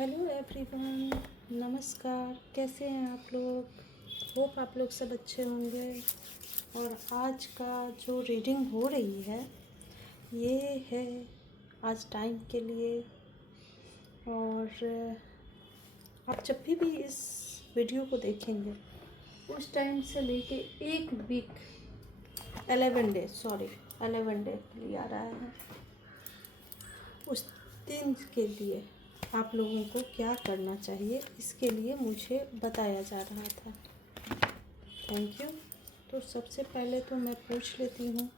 Hello everyone, नमस्कार। कैसे हैं आप लोग? होप आप लोग सब अच्छे होंगे। और आज का जो रीडिंग हो रही है ये है आज टाइम के लिए। और आप जब भी इस वीडियो को देखेंगे उस टाइम से लेके एक वीक 11 डे के लिए आ रहा है। उस दिन के लिए आप लोगों को क्या करना चाहिए इसके लिए मुझे बताया जा रहा था। Thank you. तो सबसे पहले तो मैं पूछ लेती हूँ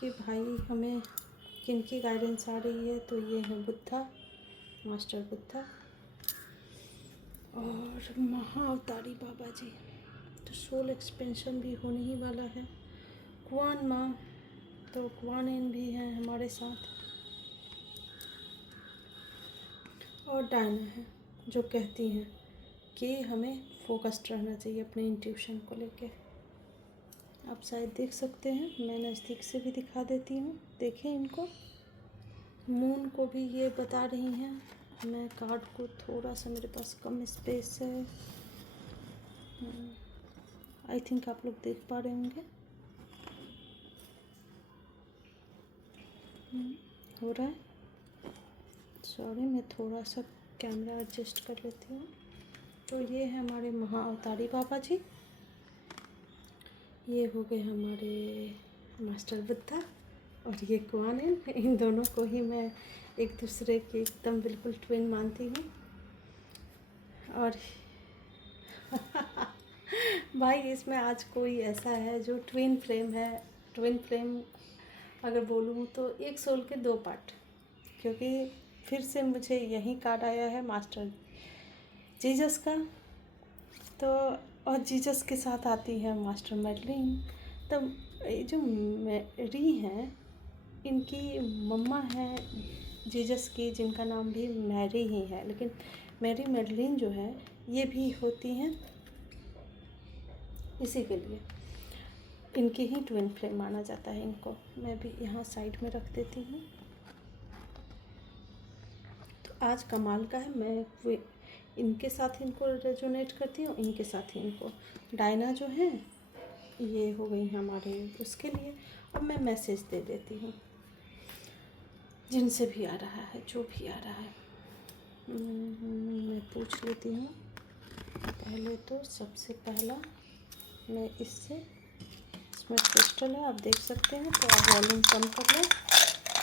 कि भाई हमें किन की गाइडेंस आ रही है। तो ये है बुद्धा, मास्टर बुद्धा और महाअवतारी बाबा जी। तो सोल एक्सपेंशन भी होने ही वाला है। कुआन माँ, तो कुआन इन भी हैं हमारे साथ। और डायना है जो कहती हैं कि हमें फोकस्ड रहना चाहिए अपने इंट्यूशन को लेके। आप शायद देख सकते हैं, मैं नज़दीक से भी दिखा देती हूँ, देखें इनको। मून को भी ये बता रही हैं। मैं कार्ड को थोड़ा सा, मेरे पास कम स्पेस है। आई थिंक आप लोग देख पा रहे होंगे। हो रहा है। सॉरी, मैं थोड़ा सा कैमरा एडजस्ट कर लेती हूँ। तो ये है हमारे महाअवतारी बाबा जी, ये हो गए हमारे मास्टर बुद्धा और ये कुआन है। इन दोनों को ही मैं एक दूसरे के एकदम बिल्कुल ट्विन मानती हूँ। और भाई इसमें आज कोई ऐसा है जो ट्विन फ्लेम है। ट्विन फ्लेम अगर बोलूँ तो एक सोल के दो पार्ट, क्योंकि फिर से मुझे यही कार्ड आया है मास्टर जीसस का। तो और जीसस के साथ आती है मास्टर मैडलिन। तो ये जो मैरी हैं, इनकी मम्मा है जीसस की, जिनका नाम भी मैरी ही है। लेकिन मैरी मैडलिन जो है ये भी होती हैं इसी के लिए। इनके ही ट्विन फ्लेम माना जाता है इनको। मैं भी यहाँ साइड में रख देती हूँ। तो आज कमाल का है, मैं इनके साथ इनको रेजोनेट करती हूँ, इनके साथ ही इनको। डायना जो है ये हो गई हमारे उसके लिए। अब मैं मैसेज दे देती हूँ जिनसे भी आ रहा है, जो भी आ रहा है। मैं पूछ लेती हूँ। पहले तो सबसे पहला मैं इससे, इसमें क्रिस्टल है, आप देख सकते हैं। तो आप वॉल्यूम कम कर लें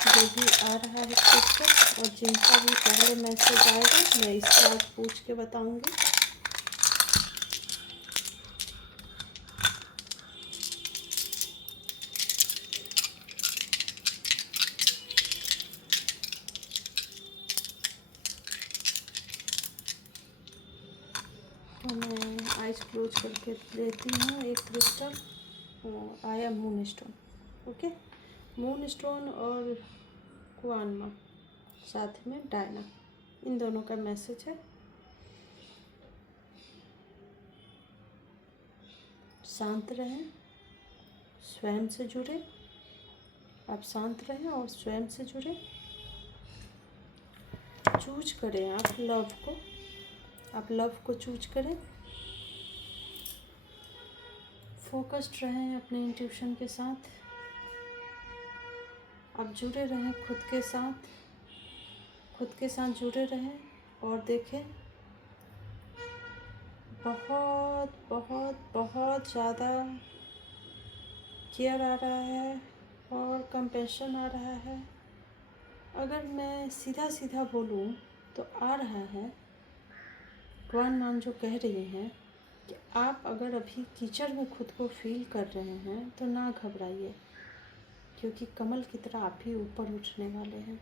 जो भी आ रहा है क्रिस्टल। और जिनका भी पहले मैसेज आएगा मैं इससे आज पूछ के बताऊँगी। तो मैं आइज क्लोज करके लेती हूँ एक क्रिस्टल। आया moon stone. Okay, moon stone और कुआनमा, साथ में डायना, इन दोनों का मैसेज है। शांत रहें, स्वयं से जुड़े। आप शांत रहें और स्वयं से जुड़े। चूज करें आप लव को, आप लव को चूज करें। फोकस्ड रहें अपने इंट्यूशन के साथ। आप जुड़े रहें खुद के साथ, खुद के साथ जुड़े रहें। और देखें, बहुत बहुत बहुत ज़्यादा केयर आ रहा है और कंपैशन आ रहा है। अगर मैं सीधा सीधा बोलूं तो आ रहा है, कुआन मान जो कह रही हैं कि आप अगर अभी कीचड़ में खुद को फील कर रहे हैं तो ना घबराइए, क्योंकि कमल की तरह आप भी ऊपर उठने वाले हैं।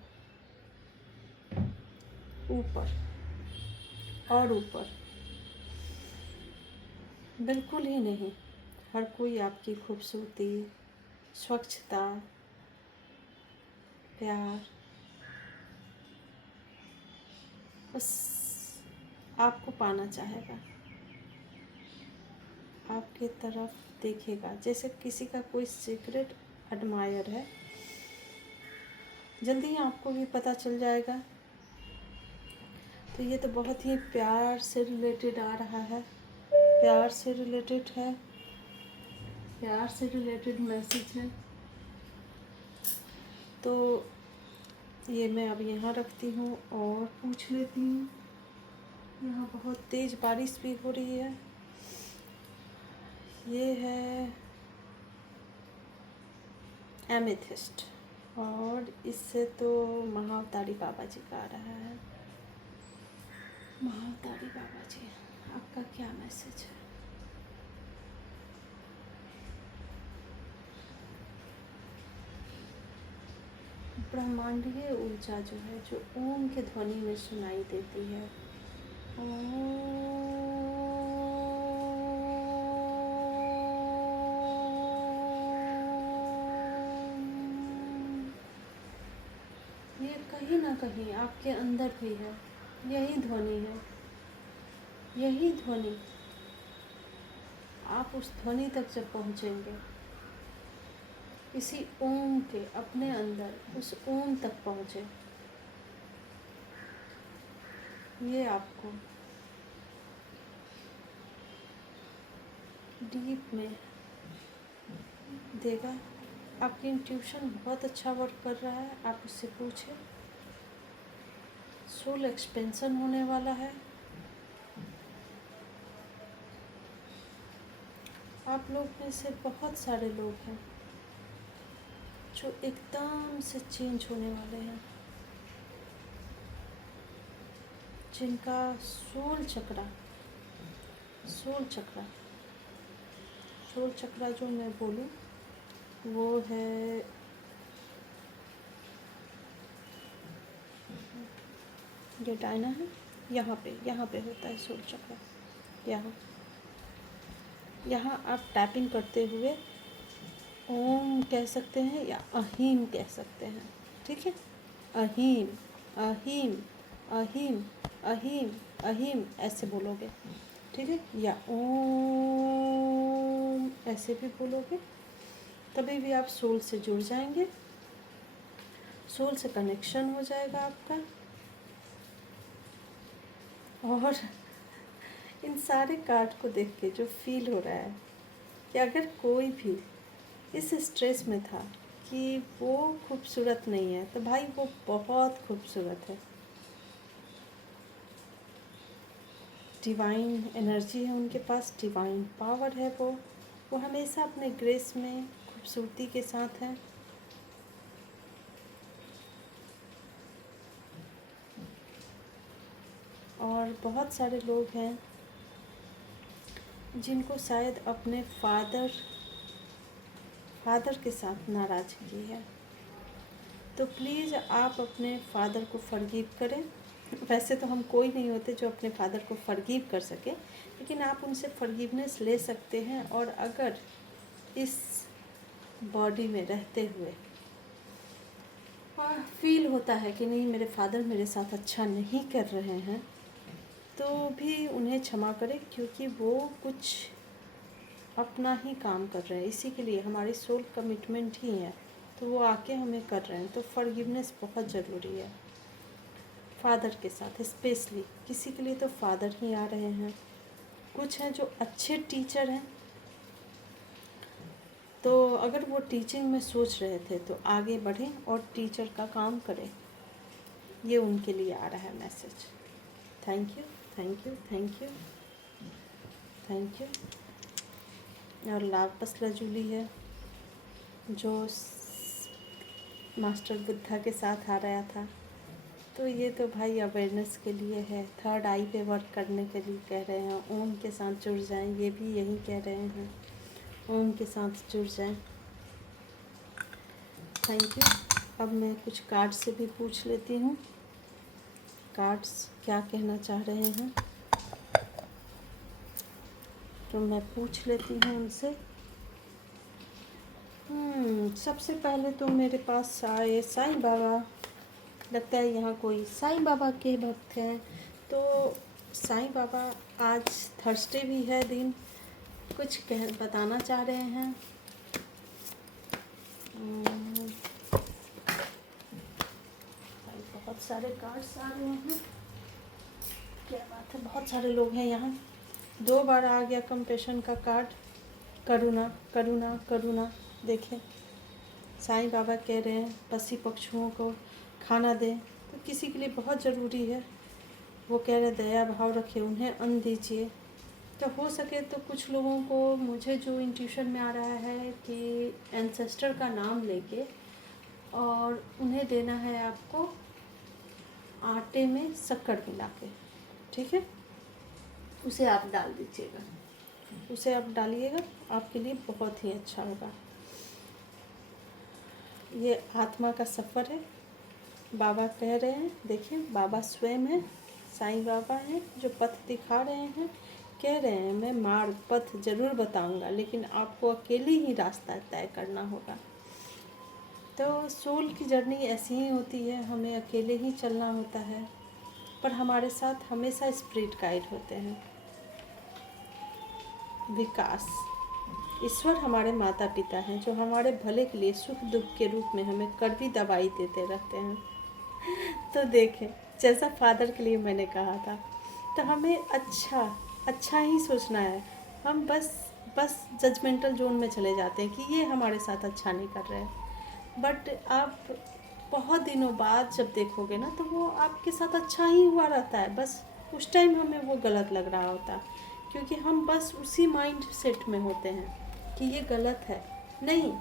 ऊपर और ऊपर, बिल्कुल ही नहीं। हर कोई आपकी खूबसूरती, स्वच्छता, प्यार, बस आपको पाना चाहेगा, आपकी तरफ देखेगा। जैसे किसी का कोई सीक्रेट एडमायर है, जल्दी ही आपको भी पता चल जाएगा। तो ये तो बहुत ही प्यार से रिलेटेड आ रहा है, प्यार से रिलेटेड है, प्यार से रिलेटेड मैसेज है। तो ये मैं अब यहाँ रखती हूँ और पूछ लेती हूँ। यहाँ बहुत तेज़ बारिश भी हो रही है। ये है एमेथिस्ट और इससे तो महाअवतारी बाबा जी का आ रहा है। महाअवतारी बाबा जी, आपका क्या मैसेज है? ब्रह्मांडीय ऊर्जा जो है, जो ओम के ध्वनि में सुनाई देती है, ये कहीं ना कहीं आपके अंदर भी है। यही ध्वनि है, यही ध्वनि। आप उस ध्वनि तक जब पहुँचेंगे, इसी ओम के अपने अंदर उस ओम तक पहुँचे, ये आपको डीप में देगा। आपकी इंट्यूशन बहुत अच्छा वर्क कर रहा है, आप उससे पूछें। सोल एक्सपेंशन होने वाला है। आप लोग में से बहुत सारे लोग हैं जो एकदम से चेंज होने वाले हैं, जिनका सोल चक्रा जो मैं बोलूँ वो है ये डायना है। यहाँ पे होता है सोल चक्रा। यहाँ आप टैपिंग करते हुए ओम कह सकते हैं या अहीम कह सकते हैं, ठीक है। अहीम अहीम अहीम अहीम अहीम ऐसे बोलोगे, ठीक है, या ओम ऐसे भी बोलोगे। तभी भी आप सोल से जुड़ जाएंगे, सोल से कनेक्शन हो जाएगा आपका। और इन सारे कार्ड को देख के जो फील हो रहा है कि अगर कोई भी इस स्ट्रेस में था कि वो खूबसूरत नहीं है, तो भाई वो बहुत खूबसूरत है। डिवाइन एनर्जी है उनके पास, डिवाइन पावर है। वो हमेशा अपने ग्रेस में खूबसूरती के साथ है। और बहुत सारे लोग हैं जिनको शायद अपने फादर के साथ नाराज़गी है, तो प्लीज़ आप अपने फादर को फॉरगिव करें। वैसे तो हम कोई नहीं होते जो अपने फादर को फॉरगिव कर सके, लेकिन आप उनसे फॉरगिवनेस ले सकते हैं। और अगर इस बॉडी में रहते हुए और फील होता है कि नहीं मेरे फादर मेरे साथ अच्छा नहीं कर रहे हैं, तो भी उन्हें क्षमा करें, क्योंकि वो कुछ अपना ही काम कर रहे हैं। इसी के लिए हमारी सोल कमिटमेंट ही है, तो वो आके हमें कर रहे हैं। तो फॉरगिवनेस बहुत ज़रूरी है फादर के साथ, स्पेशली किसी के लिए तो फादर ही आ रहे हैं। कुछ हैं जो अच्छे टीचर हैं, तो अगर वो टीचिंग में सोच रहे थे तो आगे बढ़ें और टीचर का काम करें। ये उनके लिए आ रहा है message. Thank you thank you thank you thank you. और लापस लजूली है जो मास्टर बुद्धा के साथ आ रहा था, तो ये तो भाई अवेयरनेस के लिए है। थर्ड आई पे वर्क करने के लिए कह रहे हैं, ओम के साथ जुड़ जाएं। ये भी यही कह रहे हैं, ओम के साथ जुड़ जाएं। Thank you. अब मैं कुछ कार्ड से भी पूछ लेती हूँ, कार्ड्स क्या कहना चाह रहे हैं, तो मैं पूछ लेती हूँ उनसे। सबसे पहले तो मेरे पास आए साईं बाबा। लगता है यहाँ कोई साईं बाबा के भक्त हैं। तो साईं बाबा आज थर्सडे भी है दिन, कुछ बताना चाह रहे हैं। बहुत सारे कार्ड्स आ रहे हैं। बहुत सारे लोग हैं यहाँ। 2 बार आ गया कंपेशन का कार्ड। करुणा करुणा करुणा। देखें, साईं बाबा कह रहे हैं पशु पक्षियों को खाना दें, तो किसी के लिए बहुत ज़रूरी है। वो कह रहे दया भाव रखें, उन्हें अन्न दीजिए। तो हो सके तो कुछ लोगों को, मुझे जो इंट्यूशन में आ रहा है कि एंसेस्टर का नाम लेके और उन्हें देना है आपको आटे में शक्कर मिला के, ठीक है। उसे आप डाल दीजिएगा, उसे आप डालिएगा, आपके लिए बहुत ही अच्छा होगा। ये आत्मा का सफ़र है, बाबा कह रहे हैं। देखिए, बाबा स्वयं हैं, साईं बाबा हैं जो पथ दिखा रहे हैं। कह रहे हैं मैं मार्ग पथ ज़रूर बताऊंगा, लेकिन आपको अकेले ही रास्ता तय करना होगा। तो सोल की जर्नी ऐसी ही होती है, हमें अकेले ही चलना होता है, पर हमारे साथ हमेशा स्पिरिट गाइड होते हैं। विकास, ईश्वर हमारे माता पिता हैं जो हमारे भले के लिए सुख दुख के रूप में हमें कड़वी दवाई देते रहते हैं। तो देखें, जैसा फादर के लिए मैंने कहा था, तो हमें अच्छा ही सोचना है। हम बस जजमेंटल जोन में चले जाते हैं कि ये हमारे साथ अच्छा नहीं कर रहे हैं। बट आप बहुत दिनों बाद जब देखोगे ना, तो वो आपके साथ अच्छा ही हुआ रहता है। बस उस टाइम हमें वो गलत लग रहा होता है, क्योंकि हम बस उसी माइंड सेट में होते हैं कि ये गलत है। नहीं,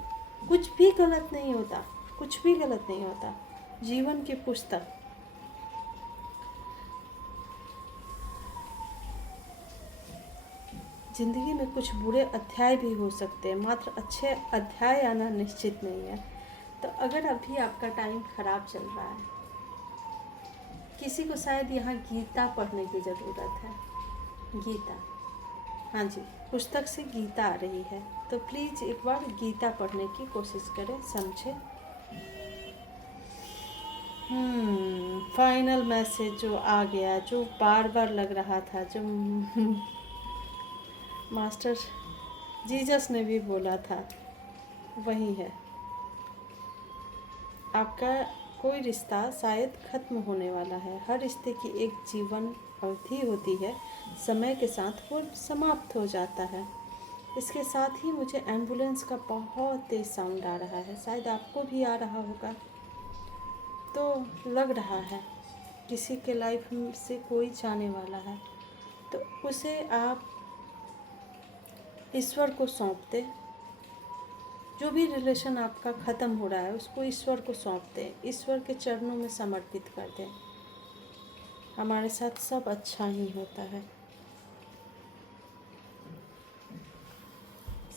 कुछ भी गलत नहीं होता, कुछ भी गलत नहीं होता। जीवन की पुस्तक, ज़िंदगी में कुछ बुरे अध्याय भी हो सकते हैं, मात्र अच्छे अध्याय आना निश्चित नहीं है। तो अगर अभी आपका टाइम ख़राब चल रहा है, किसी को शायद यहाँ गीता पढ़ने की ज़रूरत है। गीता, हाँ जी, पुस्तक से गीता आ रही है, तो प्लीज़ एक बार गीता पढ़ने की कोशिश करें, समझें। फाइनल मैसेज जो आ गया, जो बार बार लग रहा था, जो मास्टर जीसस ने भी बोला था, वही है। आपका कोई रिश्ता शायद ख़त्म होने वाला है। हर रिश्ते की एक जीवन अवधि होती है, समय के साथ वो समाप्त हो जाता है। इसके साथ ही मुझे एम्बुलेंस का बहुत तेज़ साउंड आ रहा है, शायद आपको भी आ रहा होगा। तो लग रहा है किसी के लाइफ से कोई जाने वाला है, तो उसे आप ईश्वर को सौंप दें। जो भी रिलेशन आपका ख़त्म हो रहा है, उसको ईश्वर को सौंप दें, ईश्वर के चरणों में समर्पित कर दें। हमारे साथ सब अच्छा ही होता है,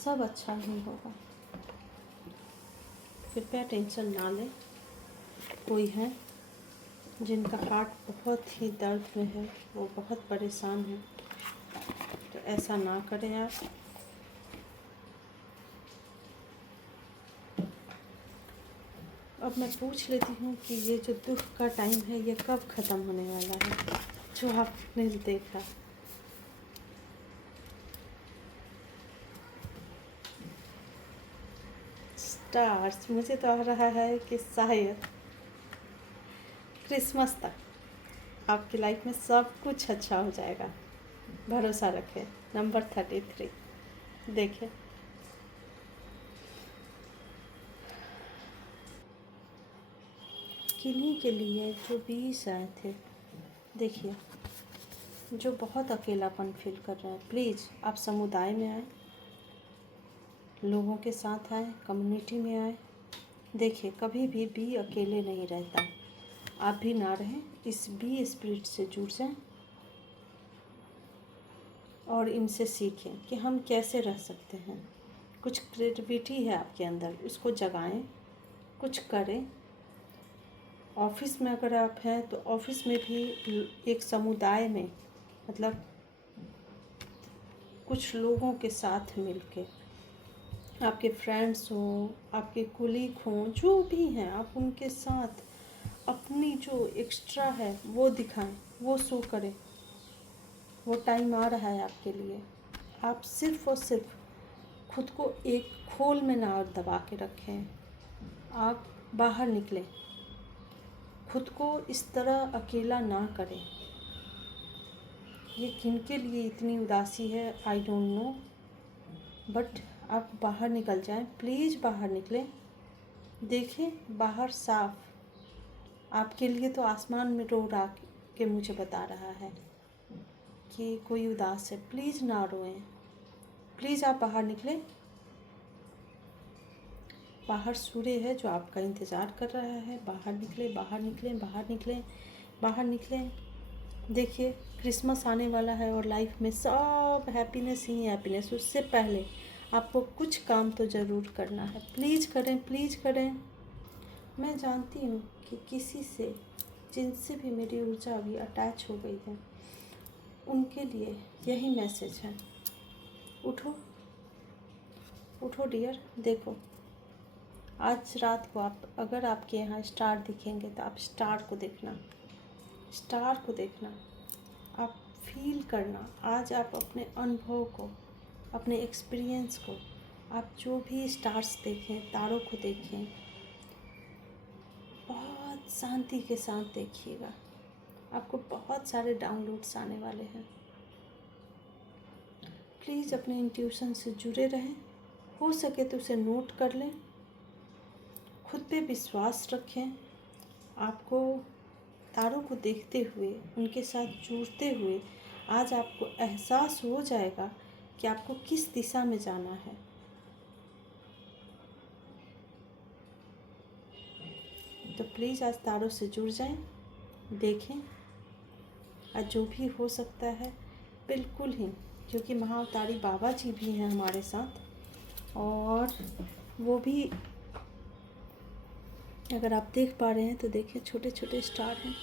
सब अच्छा ही होगा। कृपया टेंशन ना लें। कोई है जिनका हार्ट बहुत ही दर्द में है, वो बहुत परेशान है, तो ऐसा ना करें आप। अब मैं पूछ लेती हूँ कि ये जो दुख का टाइम है, ये कब ख़त्म होने वाला है, जो आपने देखा। स्टार्स, मुझे तो आ रहा है कि शायद क्रिसमस तक आपकी लाइफ में सब कुछ अच्छा हो जाएगा। भरोसा रखें। नंबर 33 देखिए, किन्हीं के लिए जो 20 आए थे, देखिए, जो बहुत अकेलापन फील कर रहे हैं, प्लीज़ आप समुदाय में आए, लोगों के साथ आए, कम्युनिटी में आए। देखिए, कभी भी अकेले नहीं रहता। आप भी ना रहें, इस बी स्पिरिट से जुड़ जाएं और इनसे सीखें कि हम कैसे रह सकते हैं। कुछ क्रिएटिविटी है आपके अंदर, उसको जगाएं, कुछ करें। ऑफिस में अगर आप हैं, तो ऑफिस में भी एक समुदाय में, मतलब कुछ लोगों के साथ मिलके, आपके फ्रेंड्स हों, आपके कुलीग हों, जो भी हैं, आप उनके साथ अपनी जो एक्स्ट्रा है वो दिखाएं, वो शो करें। वो टाइम आ रहा है आपके लिए। आप सिर्फ़ और सिर्फ खुद को एक खोल में ना दबा के रखें। आप बाहर निकलें, खुद को इस तरह अकेला ना करें। ये किनके लिए इतनी उदासी है आई डोंट नो, बट आप बाहर निकल जाएं, प्लीज़ बाहर निकलें। देखें बाहर साफ, आपके लिए तो आसमान में रो रहा के मुझे बता रहा है कि कोई उदास है। प्लीज़ ना रोएं, प्लीज़ आप बाहर निकलें। बाहर सूर्य है जो आपका इंतज़ार कर रहा है। बाहर निकलें, बाहर निकलें, बाहर निकलें, बाहर निकलें। देखिए क्रिसमस आने वाला है और लाइफ में सब हैप्पीनेस ही हैप्पीनेस। उससे पहले आपको कुछ काम तो ज़रूर करना है। प्लीज़ करें, प्लीज़ करें। मैं जानती हूँ कि किसी से, जिनसे भी मेरी ऊर्जा अभी अटैच हो गई है, उनके लिए यही मैसेज है। उठो, उठो डियर। देखो आज रात को आप, अगर आपके यहाँ स्टार दिखेंगे तो आप स्टार को देखना, स्टार को देखना, आप फील करना। आज आप अपने अनुभव को, अपने एक्सपीरियंस को, आप जो भी स्टार्स देखें, तारों को देखें, बहुत शांति के साथ देखिएगा। आपको बहुत सारे डाउनलोड्स आने वाले हैं। प्लीज़ अपने इंट्यूशन से जुड़े रहें। हो सके तो उसे नोट कर लें। खुद पे विश्वास रखें। आपको तारों को देखते हुए, उनके साथ जुड़ते हुए आज आपको एहसास हो जाएगा कि आपको किस दिशा में जाना है। तो प्लीज़ आज तारों से जुड़ जाएं, देखें आज जो भी हो सकता है बिल्कुल ही, क्योंकि महाअवतारी बाबा जी भी हैं हमारे साथ। और वो भी, अगर आप देख पा रहे हैं तो देखिए छोटे छोटे स्टार हैं,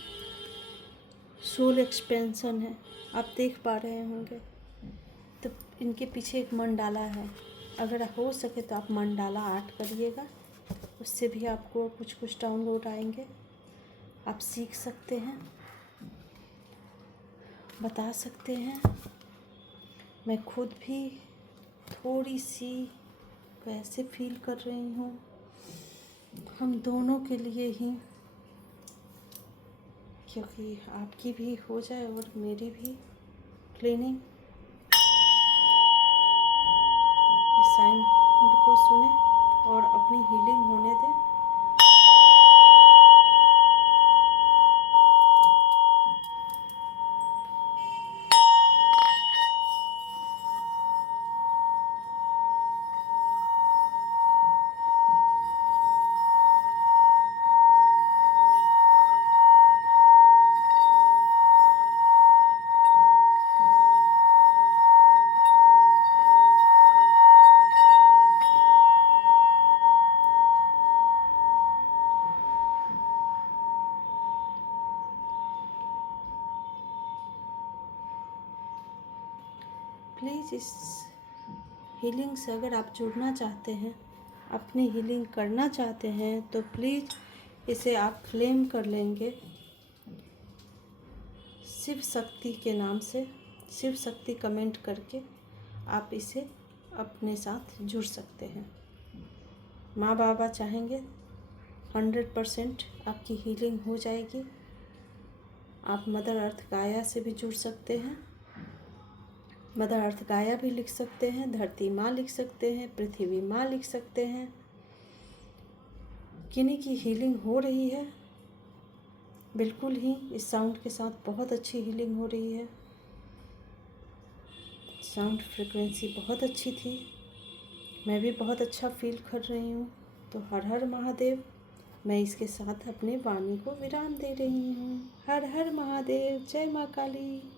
सोल एक्सपेंशन है, आप देख पा रहे होंगे। तो इनके पीछे एक मंडाला है। अगर हो सके तो आप मंडाला आर्ट करिएगा, उससे भी आपको कुछ कुछ डाउनलोड आएंगे। आप सीख सकते हैं, बता सकते हैं। मैं खुद भी थोड़ी सी वैसे फील कर रही हूँ। हम दोनों के लिए ही, क्योंकि आपकी भी हो जाए और मेरी भी क्लीनिंग। इस साउंड को सुने और अपनी हीलिंग होने दें। प्लीज़ इस हीलिंग से अगर आप जुड़ना चाहते हैं, अपनी हीलिंग करना चाहते हैं, तो प्लीज़ इसे आप क्लेम कर लेंगे शिव शक्ति के नाम से। शिव शक्ति कमेंट करके आप इसे अपने साथ जुड़ सकते हैं। माँ बाबा चाहेंगे 100% आपकी हीलिंग हो जाएगी। आप मदर अर्थ गाया से भी जुड़ सकते हैं। मदर अर्थ गाया भी लिख सकते हैं, धरती माँ लिख सकते हैं, पृथ्वी माँ लिख सकते हैं। किन्हीं की हीलिंग हो रही है, बिल्कुल ही इस साउंड के साथ बहुत अच्छी हीलिंग हो रही है। साउंड फ्रिक्वेंसी बहुत अच्छी थी, मैं भी बहुत अच्छा फील कर रही हूँ। तो हर हर महादेव। मैं इसके साथ अपने वाणी को विराम दे रही हूँ। हर हर महादेव। जय माँ काली।